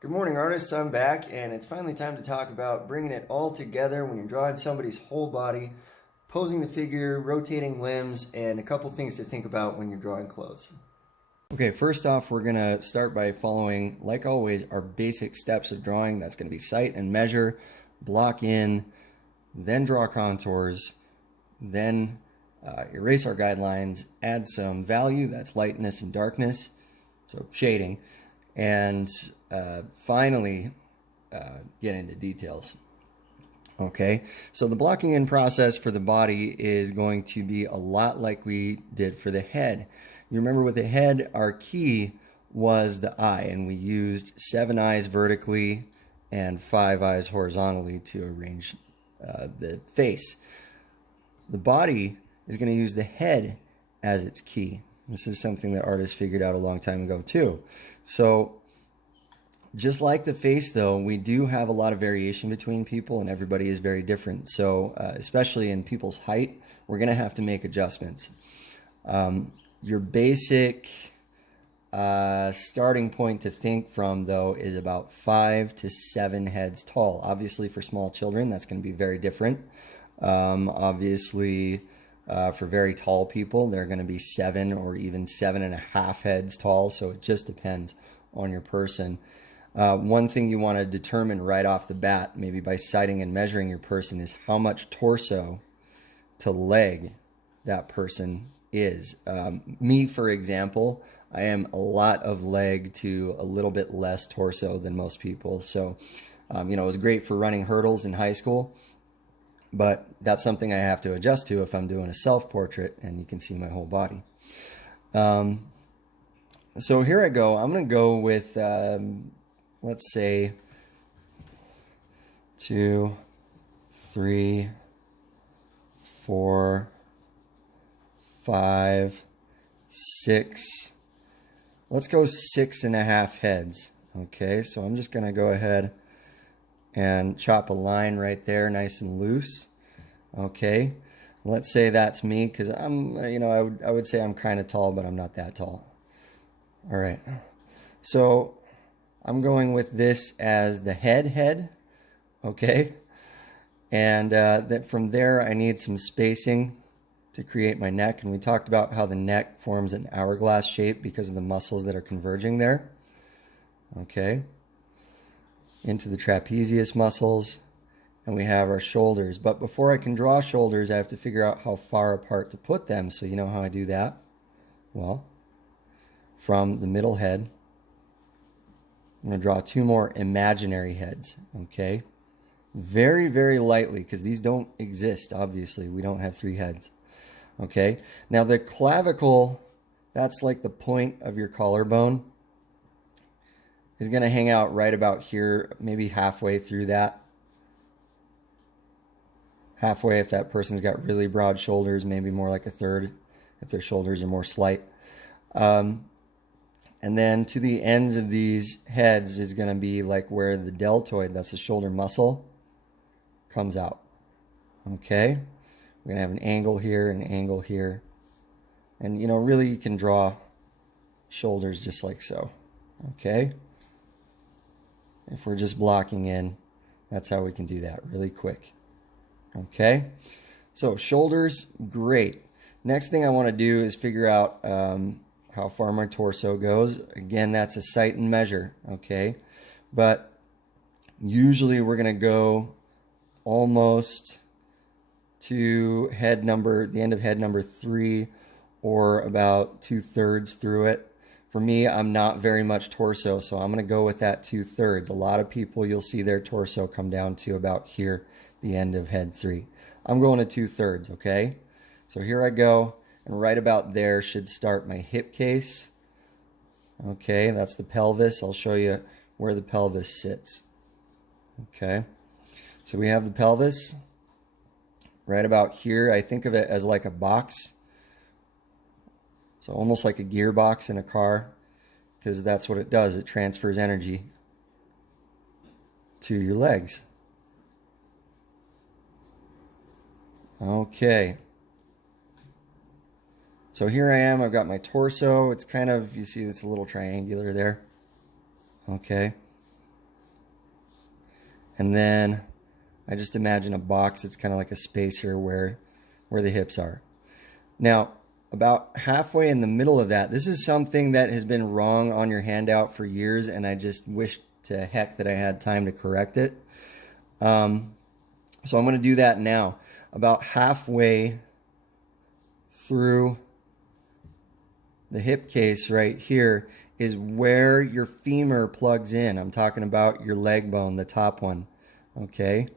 Good morning, artists. I'm back, and it's finally time to talk about bringing it all together when you're drawing somebody's whole body, posing the figure, rotating limbs, and a couple things to think about when you're drawing clothes. Okay, first off, we're going to start by following, like always, our basic steps of drawing. That's going to be sight and measure, block in, then draw contours, then erase our guidelines, add some value, that's lightness and darkness, so shading, and finally get into details. Okay, so the blocking in process for the body is going to be a lot like we did for the head. You remember with the head, our key was the eye, and we used 7 eyes vertically and 5 eyes horizontally to arrange the face. The body is going to use the head as its key. This is something that artists figured out a long time ago too. So just like the face, though, we do have a lot of variation between people, and everybody is very different. So especially in people's height, we're going to have to make adjustments. Your basic starting point to think from, though, is about 5 to 7 heads tall. Obviously, for small children, that's going to be very different. Obviously, for very tall people, they're going to be 7 or even 7.5 heads tall. So it just depends on your person. One thing you want to determine right off the bat, maybe by sighting and measuring your person, is how much torso to leg that person is. Me, for example, I am a lot of leg to a little bit less torso than most people. So, it was great for running hurdles in high school, but that's something I have to adjust to if I'm doing a self-portrait, and you can see my whole body. So here I go. I'm going to go with, let's say, 2, 3, 4, 5, 6. Let's go 6.5 heads. Okay, so I'm just going to go ahead and chop a line right there, nice and loose. Okay, let's say that's me, because I'm, I would say I'm kind of tall, but I'm not that tall. All right, so I'm going with this as the head, okay? And that from there, I need some spacing to create my neck. And we talked about how the neck forms an hourglass shape because of the muscles that are converging there. Okay. Into the trapezius muscles. And we have our shoulders. But before I can draw shoulders, I have to figure out how far apart to put them. So you know how I do that? Well, from the middle head, I'm going to draw 2 more imaginary heads, okay? Very, very lightly, because these don't exist, obviously. We don't have 3 heads, okay? Now, the clavicle, that's like the point of your collarbone, is going to hang out right about here, maybe halfway through that. Halfway if that person's got really broad shoulders, maybe more like a third if their shoulders are more slight. And then to the ends of these heads is going to be like where the deltoid, that's the shoulder muscle, comes out. Okay? We're going to have an angle here, an angle here. And, really you can draw shoulders just like so. Okay? If we're just blocking in, that's how we can do that really quick. Okay? So shoulders, great. Next thing I want to do is figure out how far my torso goes. Again, that's a sight and measure, okay? But usually we're going to go almost to the end of head number 3, or about 2/3 through it. For me, I'm not very much torso, so I'm going to go with that 2/3. A lot of people, you'll see their torso come down to about here, the end of head 3. I'm going to 2/3, okay? So here I go. And right about there should start my hip case. Okay, that's the pelvis. I'll show you where the pelvis sits. Okay, so we have the pelvis right about here. I think of it as like a box. So almost like a gearbox in a car, because that's what it does. It transfers energy to your legs. Okay. So here I am, I've got my torso. It's kind of, you see it's a little triangular there. Okay. And then I just imagine a box. It's kind of like a space here where the hips are. Now, about halfway in the middle of that, this is something that has been wrong on your handout for years, and I just wish to heck that I had time to correct it. So I'm going to do that now. About halfway through the hip case right here is where your femur plugs in. I'm talking about your leg bone, the top one. Okay?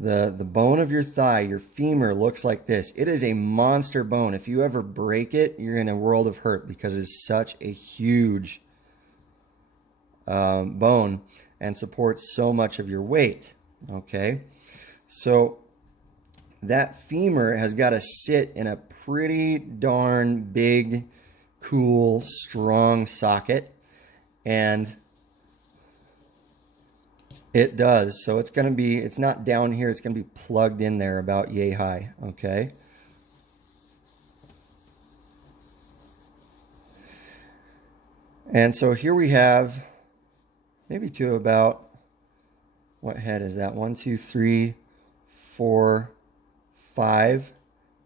The bone of your thigh, your femur, looks like this. It is a monster bone. If you ever break it, you're in a world of hurt because it's such a huge bone and supports so much of your weight. Okay? So that femur has got to sit in a pretty darn big, cool, strong socket, and it does. So it's going to be, it's not down here, it's going to be plugged in there about yay high. Okay. And so here we have maybe to about, what head is that? 1, 2, 3, 4, 5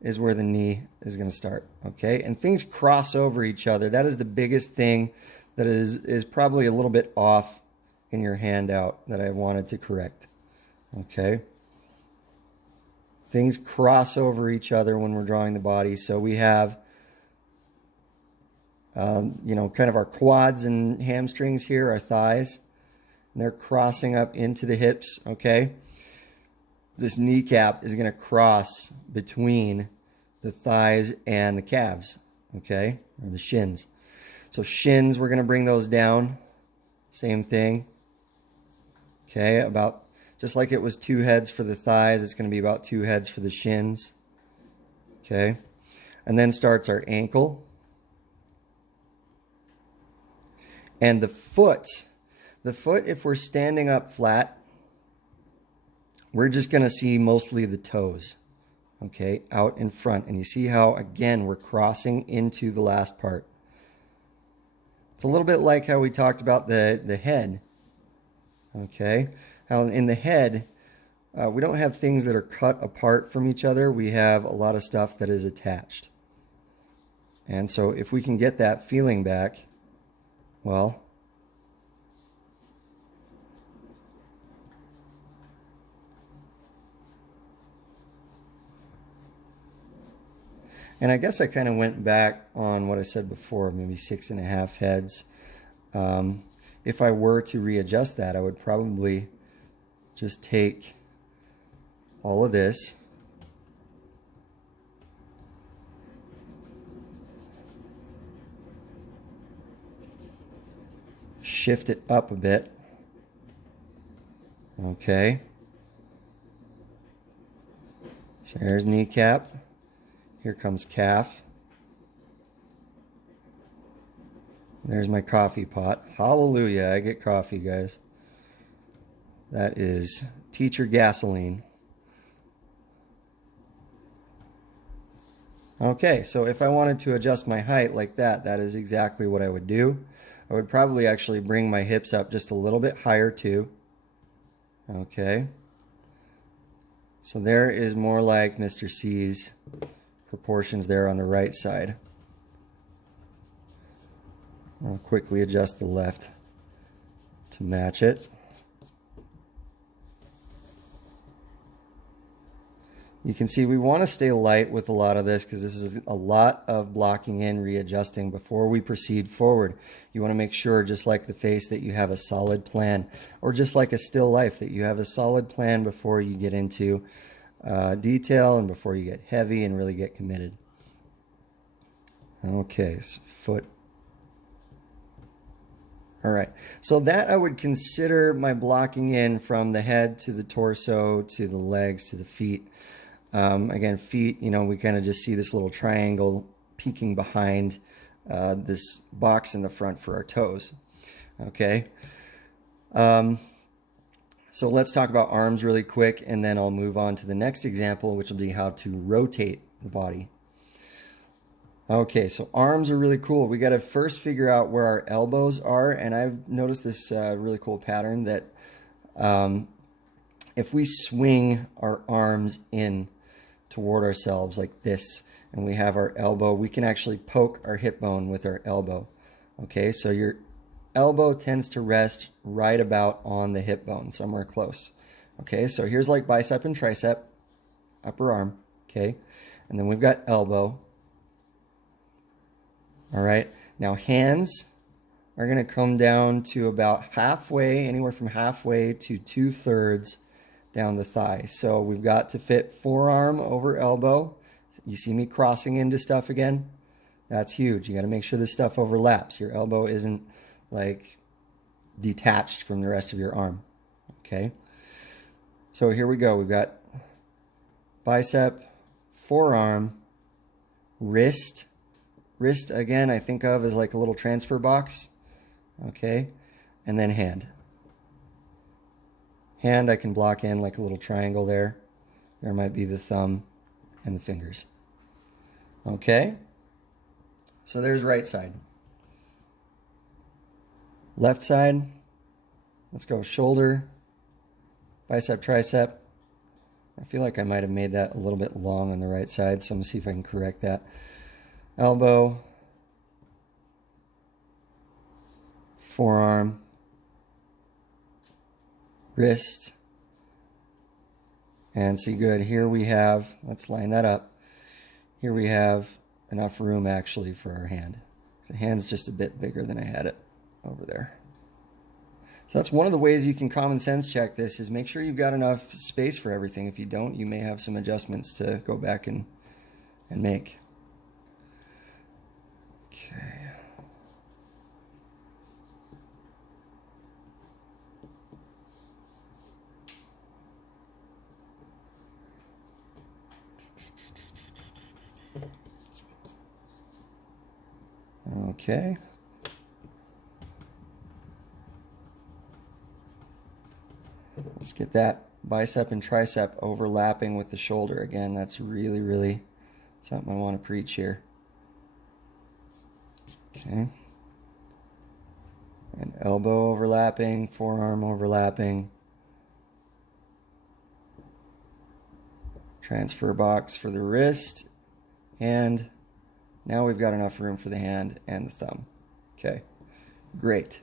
is where the knee is going to start. Okay. And things cross over each other. That is the biggest thing that is probably a little bit off in your handout that I wanted to correct. Okay. Things cross over each other when we're drawing the body. So we have, you know, kind of our quads and hamstrings here, our thighs, and they're crossing up into the hips. Okay. This kneecap is going to cross between the thighs and the calves. Okay. Or the shins. So shins, we're going to bring those down. Same thing. Okay, about just like it was 2 heads for the thighs, it's going to be about 2 heads for the shins. Okay, and then starts our ankle. And the foot, if we're standing up flat, we're just going to see mostly the toes, okay, out in front. And you see how, again, we're crossing into the last part. It's a little bit like how we talked about the head. Okay, how in the head, we don't have things that are cut apart from each other. We have a lot of stuff that is attached. And so if we can get that feeling back, well, and I guess I kind of went back on what I said before, maybe 6.5 heads. If I were to readjust that, I would probably just take all of this, shift it up a bit. Okay. So here's kneecap. Here comes calf. There's my coffee pot. Hallelujah, I get coffee, guys. That is teacher gasoline. Okay, so if I wanted to adjust my height like that, that is exactly what I would do. I would probably actually bring my hips up just a little bit higher too. Okay. So there is more like Mr. C's proportions there on the right side. I'll quickly adjust the left to match it. You can see we want to stay light with a lot of this because this is a lot of blocking in, readjusting before we proceed forward. You want to make sure, just like the face, that you have a solid plan, or just like a still life, that you have a solid plan before you get into detail and before you get heavy and really get committed. Okay, so foot. All right, so that I would consider my blocking in from the head to the torso to the legs to the feet. Again, feet, you know, we kind of just see this little triangle peeking behind this box in the front for our toes. Okay. So let's talk about arms really quick, and then I'll move on to the next example, which will be how to rotate the body. Okay, so arms are really cool. We got to first figure out where our elbows are, and I've noticed this really cool pattern that If we swing our arms in toward ourselves like this, and we have our elbow, we can actually poke our hip bone with our elbow. Okay, so your elbow tends to rest right about on the hip bone, somewhere close. Okay, so here's like bicep and tricep, upper arm, okay? And then we've got elbow. All right, now hands are gonna come down to about halfway, anywhere from halfway to 2/3 down the thigh. So we've got to fit forearm over elbow. You see me crossing into stuff again? That's huge. You got to make sure this stuff overlaps. Your elbow isn't like detached from the rest of your arm. Okay. So here we go. We've got bicep, forearm, wrist. Wrist, again, I think of as like a little transfer box. Okay. And then hand. Hand, I can block in like a little triangle there. There might be the thumb and the fingers. Okay. So there's right side. Left side, let's go shoulder, bicep, tricep. I feel like I might have made that a little bit long on the right side, so I'm going to see if I can correct that. Elbow, forearm, wrist, and see, good. Here we have, let's line that up. Here we have enough room actually for our hand. The hand's just a bit bigger than I had it over there. So that's one of the ways you can common sense check this, is make sure you've got enough space for everything. If you don't, you may have some adjustments to go back and make. Okay. Okay. Let's get that bicep and tricep overlapping with the shoulder. Again, that's really, really something I want to preach here. Okay. And elbow overlapping, forearm overlapping. Transfer box for the wrist. And now we've got enough room for the hand and the thumb. Okay, great.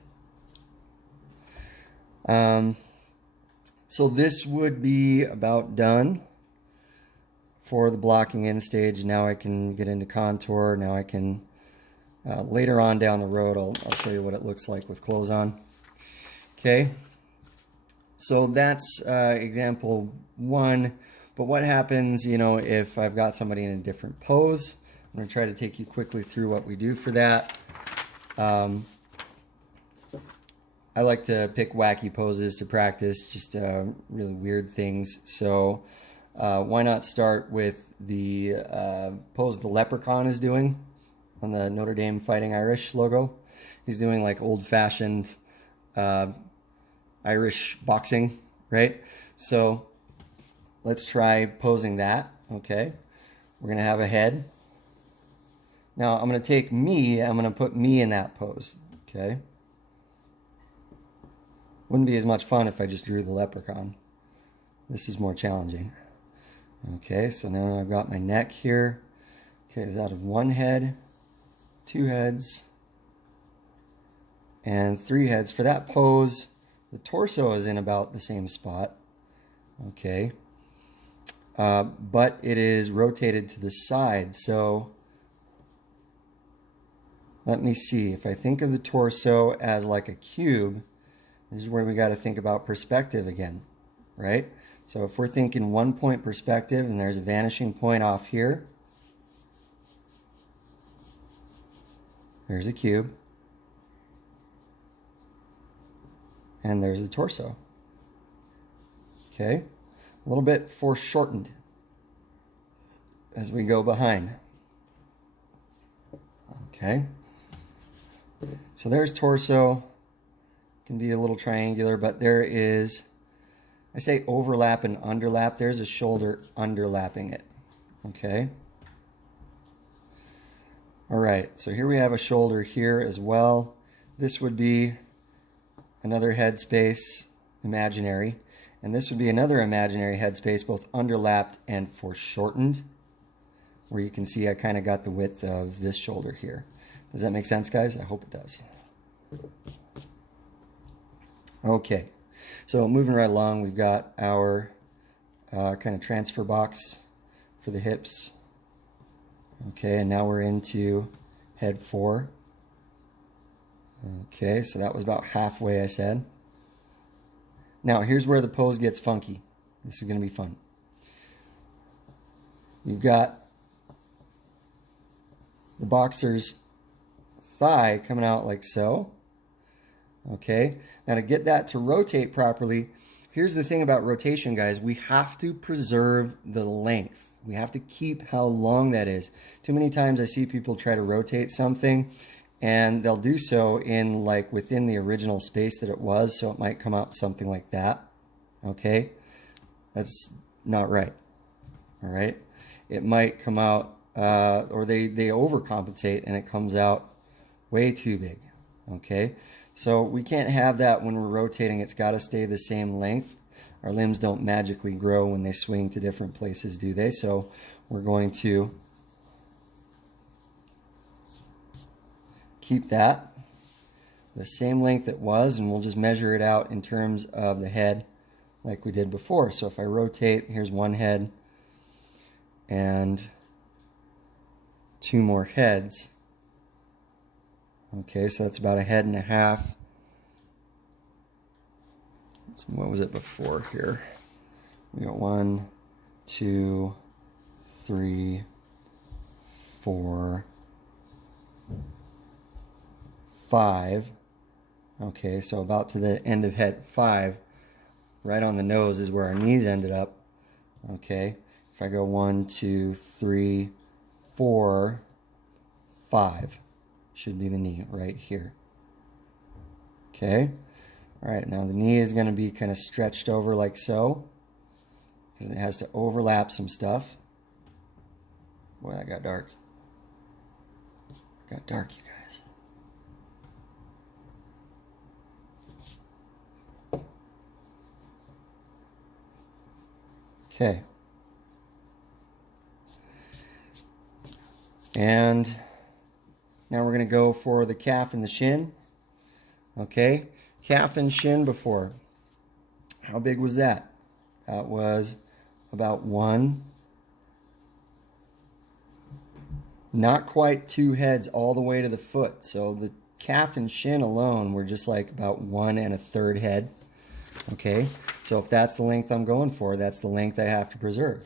So this would be about done for the blocking in stage. Now I can get into contour. Now I can, later on down the road, I'll show you what it looks like with clothes on. Okay, so that's example one. But what happens, you know, if I've got somebody in a different pose? I'm going to try to take you quickly through what we do for that. I like to pick wacky poses to practice, just really weird things. So why not start with the pose the leprechaun is doing on the Notre Dame Fighting Irish logo. He's doing like old-fashioned Irish boxing, right? So let's try posing that, okay? We're going to have a head. Now I'm going to take me, I'm going to put me in that pose, okay? Wouldn't be as much fun if I just drew the leprechaun. This is more challenging. Okay, so now I've got my neck here. Okay, it's out of one head, two heads, and three heads. For that pose, the torso is in about the same spot. Okay, but it is rotated to the side. So let me see. If I think of the torso as like a cube, this is where we got to think about perspective again, right? So if we're thinking 1 point perspective and there's a vanishing point off here, there's a cube, and there's the torso. Okay, a little bit foreshortened as we go behind. Okay, so there's torso. Can be a little triangular, but there is, I say overlap and underlap. There's a shoulder underlapping it. Okay. All right. So here we have a shoulder here as well. This would be another head space imaginary. And this would be another imaginary headspace, both underlapped and foreshortened, where you can see I kind of got the width of this shoulder here. Does that make sense, guys? I hope it does. Okay, so moving right along, we've got our kind of transfer box for the hips. Okay, and now we're into head 4. Okay, so that was about halfway, I said. Now, here's where the pose gets funky. This is going to be fun. You've got the boxer's thigh coming out like so. Okay, now to get that to rotate properly, here's the thing about rotation, guys. We have to preserve the length. We have to keep how long that is. Too many times I see people try to rotate something and they'll do so in like within the original space that it was, so it might come out something like that. Okay, that's not right. All right, it might come out or they overcompensate and it comes out way too big. Okay, so we can't have that when we're rotating. It's got to stay the same length. Our limbs don't magically grow when they swing to different places, do they? So we're going to keep that the same length it was, and we'll just measure it out in terms of the head like we did before. So if I rotate, here's one head and 2 more heads. Okay, so that's about a head and a half. So what was it before here? We got 1, 2, 3, 4, 5. Okay, so about to the end of head 5, right on the nose is where our knees ended up. Okay, if I go 1, 2, 3, 4, 5, should be the knee right here. Okay, all right, now the knee is going to be kind of stretched over like so, because it has to overlap some stuff. Boy, that got dark. Got dark, you guys. Okay. And now we're going to go for the calf and the shin. Okay, calf and shin before. How big was that? That was about 1. Not quite 2 heads all the way to the foot. So the calf and shin alone were just like about 1 1/3 head. Okay, so if that's the length I'm going for, that's the length I have to preserve.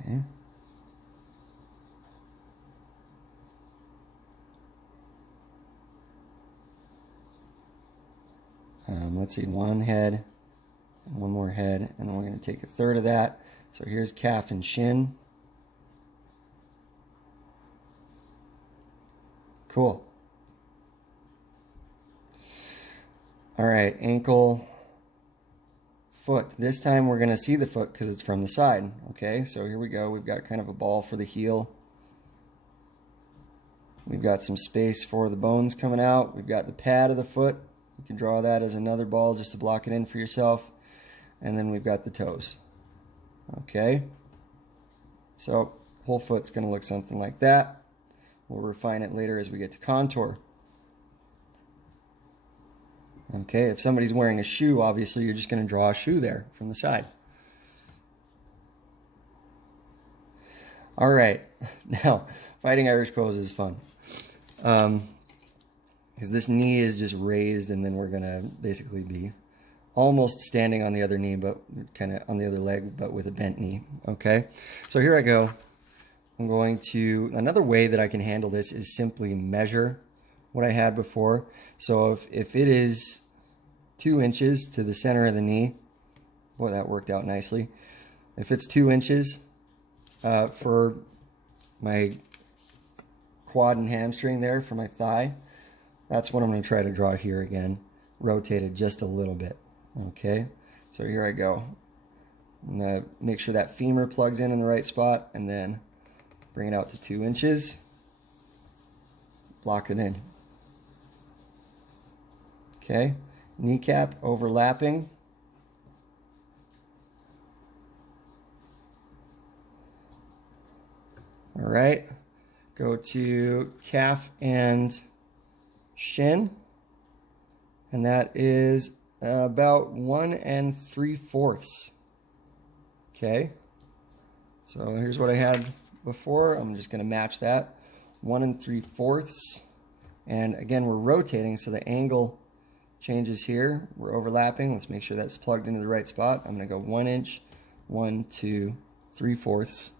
Okay. Let's see, 1 head and 1 more head, and then we're going to take 1/3 of that. So here's calf and shin. Cool. All right, ankle, foot. This time we're going to see the foot because it's from the side. Okay, so here we go. We've got kind of a ball for the heel. We've got some space for the bones coming out. We've got the pad of the foot. You can draw that as another ball just to block it in for yourself. And then we've got the toes. Okay, so whole foot's going to look something like that. We'll refine it later as we get to contour. Okay, if somebody's wearing a shoe, obviously you're just going to draw a shoe there from the side. All right, now fighting Irish pose is fun. Because this knee is just raised, and then we're going to basically be almost standing on the other knee, but kind of on the other leg, but with a bent knee. Okay, so here I go. I'm going to, another way that I can handle this is simply measure what I had before. So if it is 2 inches to the center of the knee, boy, that worked out nicely. If it's 2 inches for my quad and hamstring there, for my thigh, that's what I'm going to try to draw here again, rotated just a little bit. Okay, so here I go. I'm going to make sure that femur plugs in the right spot, and then bring it out to 2 inches, block it in. Okay, kneecap overlapping. All right, go to calf and shin, and that is about 1 3/4. Okay, so here's what I had before. I'm just going to match that, 1 3/4. And again, we're rotating, so the angle changes here. We're overlapping. Let's make sure that's plugged into the right spot. I'm going to go 1 inch, 1 2 3/4.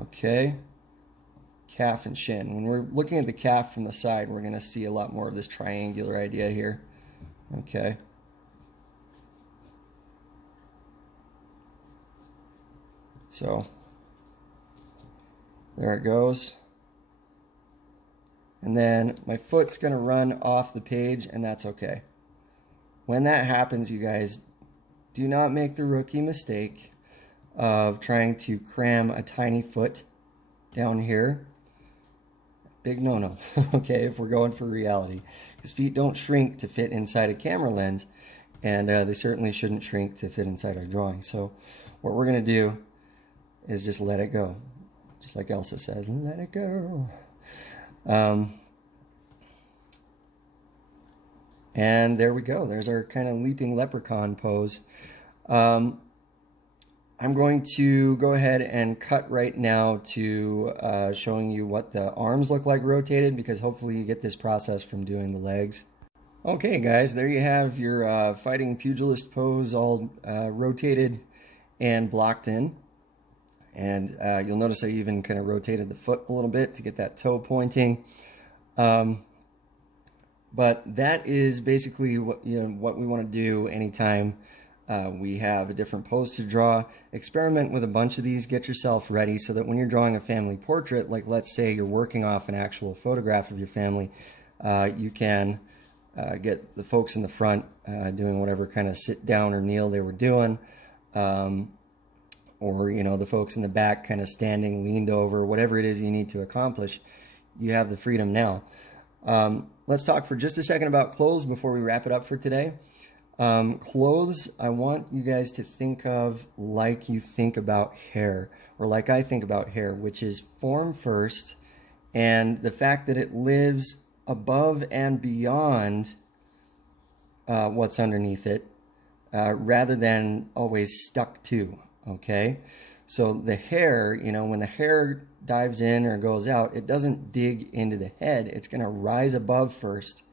Okay, calf and shin. When we're looking at the calf from the side, we're going to see a lot more of this triangular idea here. Okay. So there it goes. And then my foot's going to run off the page, and that's okay. When that happens, you guys, do not make the rookie mistake of trying to cram a tiny foot down here. Big no-no, okay, if we're going for reality. Because feet don't shrink to fit inside a camera lens, and they certainly shouldn't shrink to fit inside our drawing. So what we're going to do is just let it go. Just like Elsa says, let it go. And there we go. There's our kind of leaping leprechaun pose. I'm going to go ahead and cut right now to showing you what the arms look like rotated, because hopefully you get this process from doing the legs. Okay guys, there you have your fighting pugilist pose all rotated and blocked in. And you'll notice I even kind of rotated the foot a little bit to get that toe pointing. But that is basically what we want to do anytime we have a different pose to draw. Experiment with a bunch of these, get yourself ready so that when you're drawing a family portrait, like let's say you're working off an actual photograph of your family, you can get the folks in the front doing whatever kind of sit down or kneel they were doing. Or, the folks in the back kind of standing, leaned over, whatever it is you need to accomplish, you have the freedom now. Let's talk for just a second about clothes before we wrap it up for today. Clothes, I want you guys to think of like you think about hair, or like I think about hair, which is form first, and the fact that it lives above and beyond what's underneath it, rather than always stuck to. Okay, so the hair, when the hair dives in or goes out, it doesn't dig into the head. It's going to rise above first,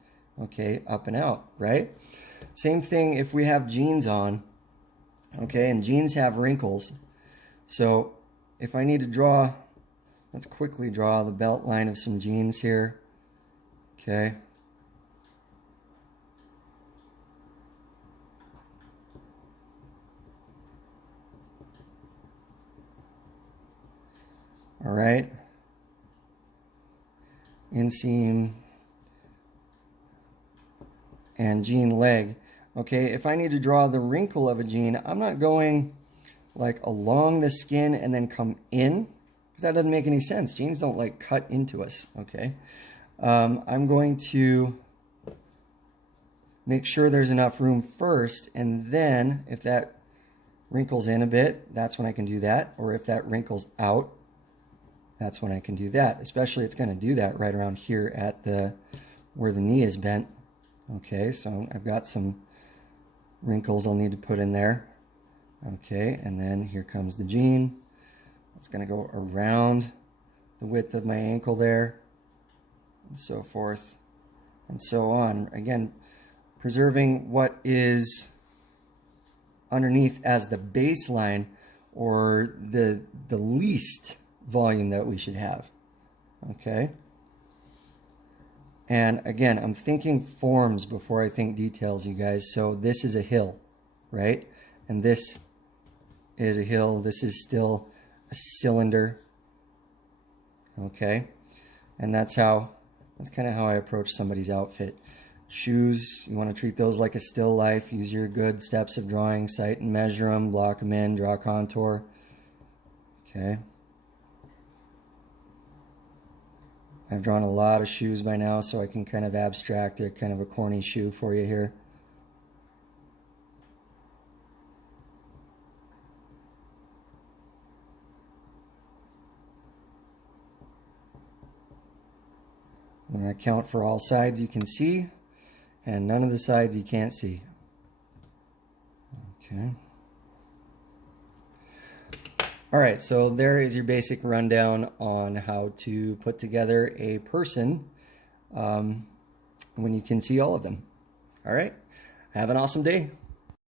okay, up and out, right? Same thing if we have jeans on, okay, and jeans have wrinkles. So if I need to draw, let's quickly draw the belt line of some jeans here, okay. All right, inseam and jean leg. Okay, if I need to draw the wrinkle of a jean, I'm not going like along the skin and then come in, because that doesn't make any sense. Jeans don't like cut into us, okay? I'm going to make sure there's enough room first, and then if that wrinkles in a bit, that's when I can do that. Or if that wrinkles out, that's when I can do that. Especially it's going to do that right around here at where the knee is bent. Okay, so I've got some wrinkles I'll need to put in there. Okay, and then here comes the jean. It's going to go around the width of my ankle there, and so forth, and so on. Again, preserving what is underneath as the baseline, or the least volume that we should have. Okay, and again, I'm thinking forms before I think details, you guys. So this is a hill, right? And this is a hill. This is still a cylinder. Okay, and that's kind of how I approach somebody's outfit. Shoes, you want to treat those like a still life. Use your good steps of drawing, sight and measure them, block them in, draw contour. Okay. I've drawn a lot of shoes by now, so I can kind of abstract a kind of a corny shoe for you here. When I count for all sides you can see, and none of the sides you can't see. Okay. All right, so there is your basic rundown on how to put together a person when you can see all of them. All right, have an awesome day.